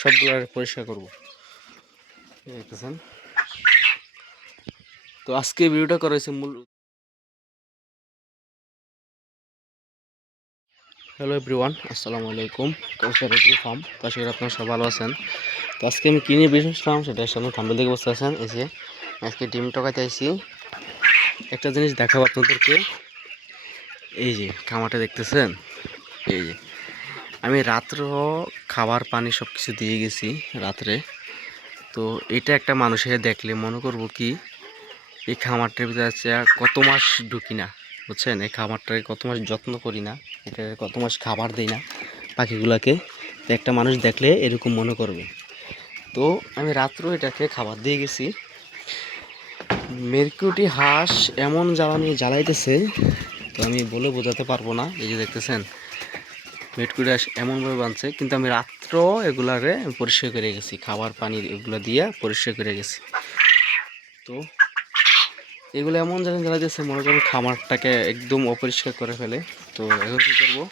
সবগুলো পরিষ্কার করব দেখতেছেন। তো আজকে ভিডিওটা করা হয়েছে মূল। হ্যালো এভরিওয়ান, আসসালামু আলাইকুম। কাউসার এগ্রি ফার্ম, তো আশা করি আপনারা সব ভালো আছেন। তো আজকে আমি কিনে বিজনেস করলাম, সেটা সামনে থাম্বনেল দেখে বসতে আছেন। এই যে আজকে ডিম টকাতে আইছি। একটা জিনিস দেখাবো আপনাদেরকে। এই যে খামারটা দেখতেছেন, এই যে আমি রাত্র খাবার পানি সব কিছু দিয়ে গেছি রাত্রে। তো এটা একটা মানুষের দেখলে মনে করবো কি এই খামারটার ভিতরে আছে কত মাস ঢুকি না, বুঝছেন? এই খামারটাকে কত মাস যত্ন করি না, এটা কত মাস খাবার দিই না পাখিগুলাকে। তো একটা মানুষ দেখলে এরকম মনে করবে। তো আমি রাত্র এটাকে খাবার দিয়ে গেছি। মেরকুটি হাঁস এমন জ্বালাইতেছে, তো আমি বলে বোঝাতে পারবো না। এই যে দেখতেছেন মেরকুটি হাঁস এমনভাবে বাঁধছে, কিন্তু আমি রাত্র এগুলারে পরিষ্কার করে গেছি, খাবার পানি এগুলো দিয়ে পরিষ্কার করে গেছি। তো এগুলো এমন জ্বালাইতেছে, মনে করেন খামারটাকে একদম অপরিষ্কার করে ফেলে। তো এখন কী করবো,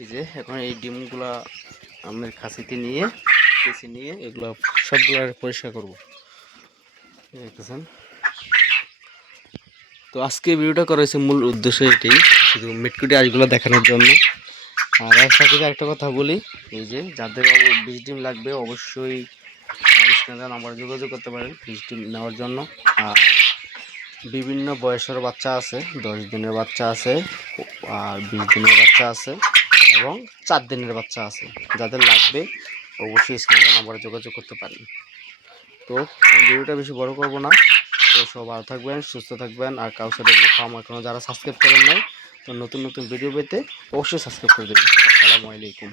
এই যে এখন এই ডিমগুলা আমরা খাসিতে নিয়ে এগুলো সবগুলো পরিষ্কার করবো দেখতেছেন। তো আজকে ভিডিওটা করা হয়েছে মূল উদ্দেশ্য এটাই, শুধু মেটকুটি হাঁসগুলো দেখানোর জন্য। আর এর সাথে একটা কথা বলি, এই যে যাদের বীজ ডিম লাগবে অবশ্যই স্ক্রিনে নাম্বারে যোগাযোগ করতে পারেন বীজ ডিম নেওয়ার জন্য। আর বিভিন্ন বয়সের বাচ্চা আছে, 10 দিনের বাচ্চা আছে, আর 20 দিনের বাচ্চা আছে, এবং 4 দিনের বাচ্চা আছে। যাদের লাগবে অবশ্যই স্ক্রিনে নাম্বারে যোগাযোগ করতে পারেন। তো আমি ভিডিওটা বেশি বড় করব না। তো সব ভালো থাকবেন, সুস্থ থাকবেন। আর কাউসার এগ্রি ফার্ম এখনও যারা সাবস্ক্রাইব করেন নাই, তো নতুন নতুন ভিডিও পেতে অবশ্যই সাবস্ক্রাইব করে দেবেন। আসসালামু আলাইকুম।